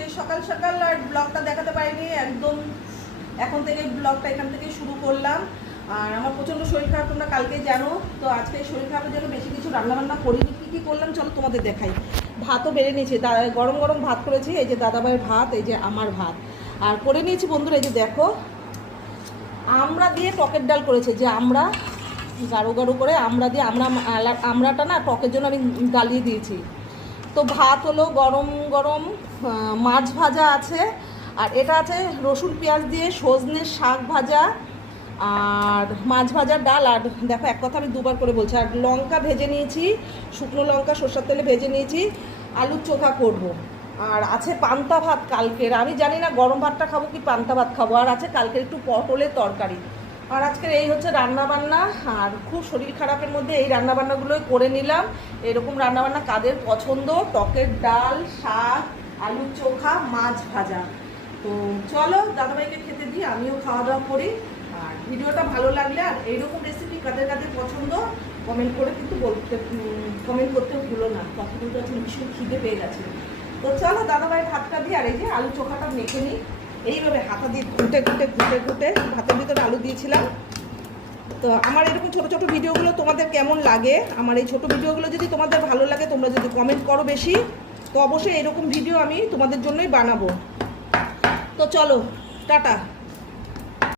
আজকে সকাল সকাল আর ব্লগটা দেখাতে পারিনি, একদম এখন থেকে ব্লগটা এখান থেকেই শুরু করলাম। আর আমার প্রচণ্ড শরীর খারাপ, তোমরা কালকে জানো। তো আজকে শরীর খারাপের জন্য বেশি কিছু রান্নাবান্না করিনি। কী কী করলাম চলো তোমাদের দেখাই। ভাতও বেড়ে নিয়েছি, গরম গরম ভাত করেছি। এই যে দাদাভাইয়ের ভাত, এই যে আমার ভাত। আর করে নিয়েছি বন্ধুরা, এই যে দেখো আমড়া দিয়ে টকের ডাল করেছে। যে আমরা গাঢ় গাঢ় করে আমড়া দিয়ে, আমড়াটা না টকের জন্য আমি গালিয়ে দিয়েছি। তো ভাত হলো, গরম গরম মাছ ভাজা আছে, আর এটা আছে রসুন পেঁয়াজ দিয়ে সজনের শাক ভাজা, আর মাছ ভাজার ডাল। আর দেখো এক কথা আমি দুবার করে বলছি, আর লঙ্কা ভেজে নিয়েছি, শুকনো লঙ্কা সরষের তেলে ভেজে নিয়েছি, আলুর চোখা করব। আর আছে পান্তা ভাত কালকের, আমি জানি না গরম ভাতটা খাবো কি পান্তা ভাত খাবো। আর আছে কালকের একটু পটলের তরকারি। আর আজকের এই হচ্ছে রান্নাবান্না। আর খুব শরীর খারাপের মধ্যে এই রান্নাবান্নাগুলোই করে নিলাম। এরকম রান্নাবান্না কাদের পছন্দ? টকের ডাল, শাক, আলুর চোখা, মাছ ভাজা। তো চলো দাদাভাইকে খেতে দিই, আমিও খাওয়া দাওয়া করি। আর ভিডিওটা ভালো লাগলে আর এইরকম রেসিপি কাদের কাদের পছন্দ কমেন্ট করে কিন্তু কমেন্ট করতে ভুলো না। কথা বলতে হচ্ছে ভীষণ খিদে পেয়ে গেছে। তো চলো দাদাভাই ভাতটা দিই, আর এই যে আলু চোখাটা মেখে নিই। এইভাবে হাতা দিয়ে ঘুটে ঘুটে ঘুটে ঘুটে ভাতের ভিতরে আলু দিয়েছিলাম। তো আমার এরকম ছোটো ছোটো ভিডিওগুলো তোমাদের কেমন লাগে? আমার এই ছোটো ভিডিওগুলো যদি তোমাদের ভালো লাগে, তোমরা যদি কমেন্ট করো বেশি, তো অবশ্যই এরকম ভিডিও আমি তোমাদের জন্যই বানাবো। তো চলো টাটা।